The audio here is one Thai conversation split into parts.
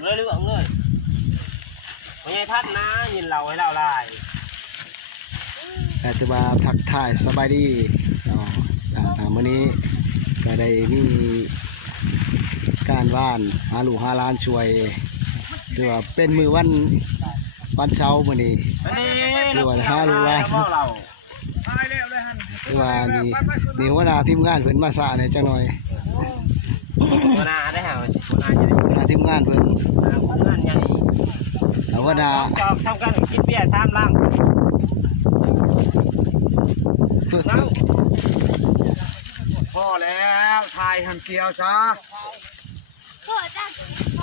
เรื่องเลยไม่ใช่ท่านนะยินเราให้เราลายแต่จะมาทักทายสบายดีมื้อนี้ก็ได้มีการว่านหาลูกหาล้านช่วยหรือว่าเป็นมือวันเช้ามื้อนี้หรือว่าหาลูกล้านหรือว่านี่หัวหน้าทีมงานเพิ่นมาซะเนี่ยจังหน่อยหัวหน้าได้เหรอหัวหน้าทีมงานเพิ่นงานใหญ่หัวหน้าจอบทำกันกินเบียร์3 ลังพอแล้วทายหันเกียวซะ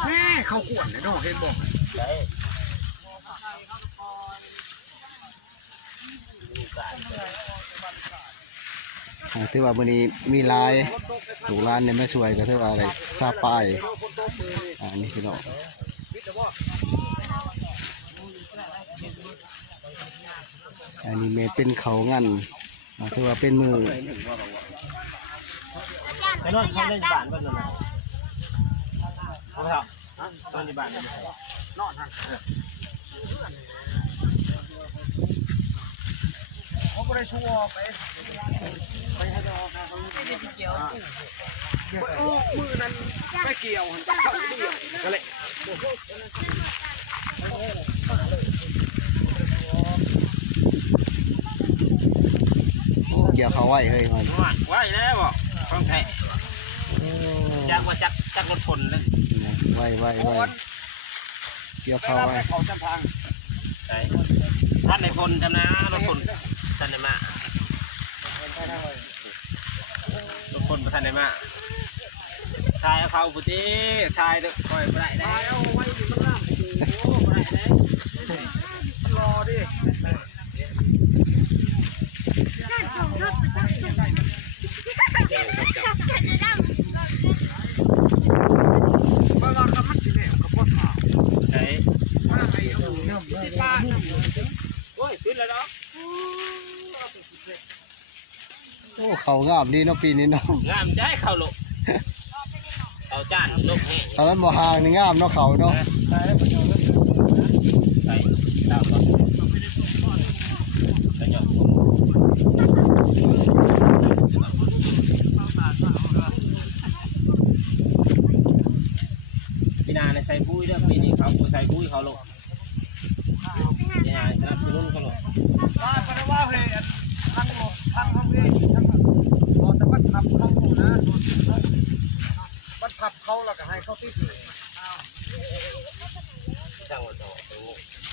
นี่เขาขวนเนี่ยน้องเห็นบอกถือว่ามื้อนี้มีลายลูกหลานเนี่ยไม่ช่วยก็ถือว่าอะไรซาป้ายนี่พี่น้องอันนี้เมเป็นเขางันถือว่าเป็นมือไปนอนเขาเล่นบ้านบ้านนั่นนะเขาเถอะนอนในบ้านนอนฮะเขาไม่ได้ชัวร์ไปให้ดอกนะเขาไม่ได้เกี่ยวมือนั้นไม่เกี่ยวหันจับเข้าเกี่ยวก็เลยเกี่ยวเขาไว้เฮ้ยมันไว้แล้วบอกต้องแทะจากว่าจักรถผลเลยไว้เกี่ยวเขาไว้เขาจำทางท่านในพลจำนะรถผลท่านในมารถผลท่านในมาชายเขาปุติชายคอยไปได้แล้วไว้ที่มันล่ำโอ้ไปได้รอดิเมื่อวานเราพัดสิเนี่ยกับพ่อถามไหนว่าไอ้ที่ป้าโอ้ยขึ้นแล้วเนาะโอ้เขางามดีเนาะปีนี้เนาะงามใจเขาลุกเขาจานลุกแห้งตอนนั้นบ่ห่างนี่งามเนาะเขาเนาะใส่ดาวกระยองปีนาในใส่ปุ้ยด้วยปีนี้เขาใส่ปุ้ยเขาลงปีนาสนับสนุนเขาลงว่าเพราะว่าเฮ้ยทางรถทางห้องเองทางรถแต่วัดทับเขาอยู่นะวัดทับเขาแล้วก็ให้เขาที่ถือจังหวัดโต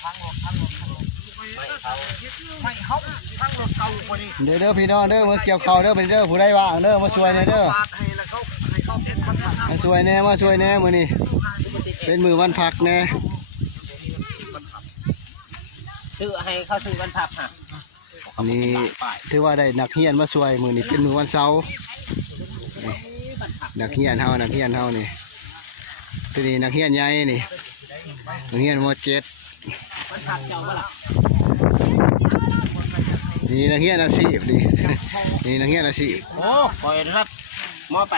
ทางรถไม่เขาทางรถเก่าคนนี้เด้อพี่น้องเด้อมาเกี่ยวเขาเด้อเป็นเด้อผู้ใดว่างเด้อมาช่วยเด้อมาช่วยแน่มื้อนี้เป็นมือวันพักแน่ซื้อให้เขาซื้อวันพักฮะนี่ถือว่าได้นักเรียนมาช่วยมื้อนี้เป็นมื้อวันเสาร์นักเรียนเฮานี่ตัวนี้นักเรียนใหญ่นี่นักเรียนม.7วันพักเจ้าบ่ล่ะนี่นักเรียนอาชีพนี่นักเรียนอาชีพโอ้คอยรับม.8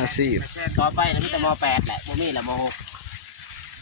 อาชีพต่อไปมีแต่ม.8แหละบ่มีละม. 6